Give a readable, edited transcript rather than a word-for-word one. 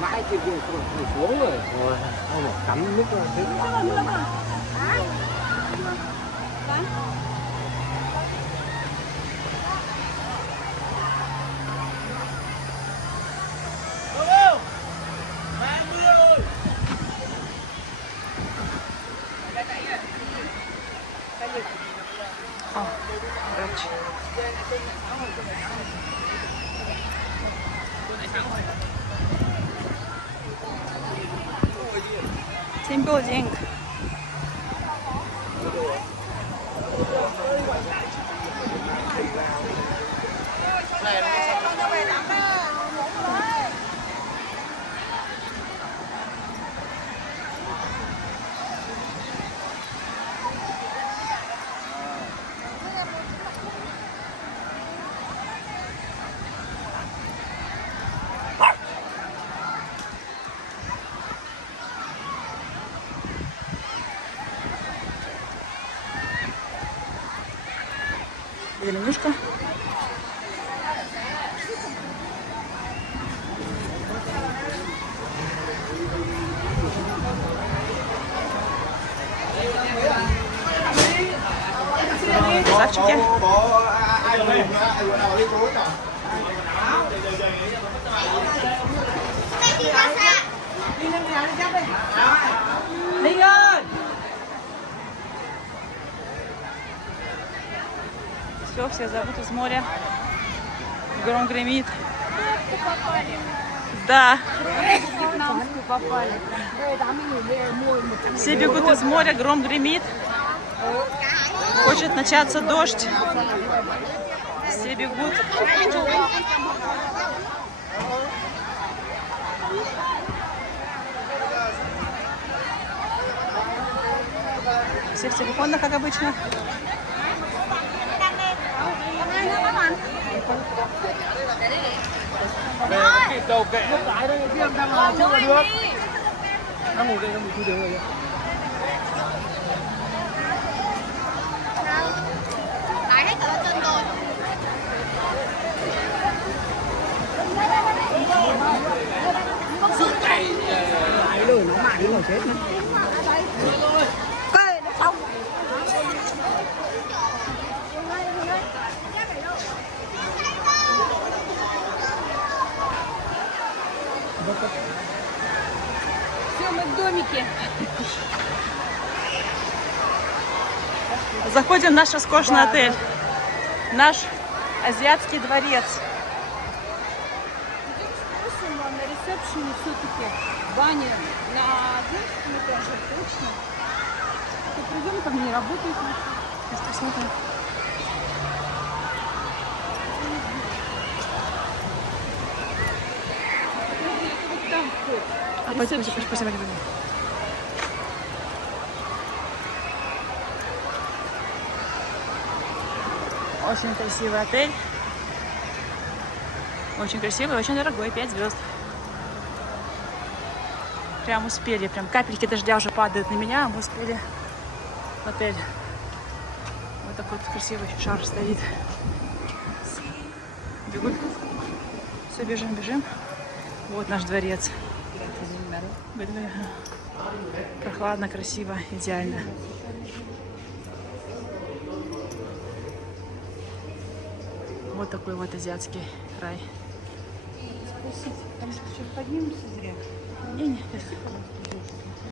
Mãi trên kia không xuống rồi. Rồi, cắm nước rồi. О, короче. Тимбилдинг. Зеленушка. Красавчики. Linh ơi! Все зовут из моря. Гром гремит. Да. Все бегут из моря, гром гремит. Хочет начаться дождь. Все бегут. Все в телефонах, как обычно. Về nó kịp đầu kệ nó cái thôi, viêm đang làm chưa có được. Nó ngủ đây nó bị thu được rồi. Lại hết cả chân rồi. Sức này Cái đời nó mãi đến rồi chết nữa. Coi nó xong. Все, мы в домике. Заходим в наш роскошный отель. Наш азиатский дворец. На ресепшене все-таки баня на женском этаже точно. Ты придем, там не работает. Сейчас посмотрим. Вот там вход. Пойдем. Очень красивый отель. Очень красивый, очень дорогой, 5 звезд. Прям успели, прям капельки дождя уже падают на меня, а мы успели в отель. Вот такой вот красивый шар стоит. Бегут. Все, бежим. Вот наш дворец. Прохладно, красиво, идеально. Вот такой вот азиатский рай. Там сейчас поднимемся зря. Не-не.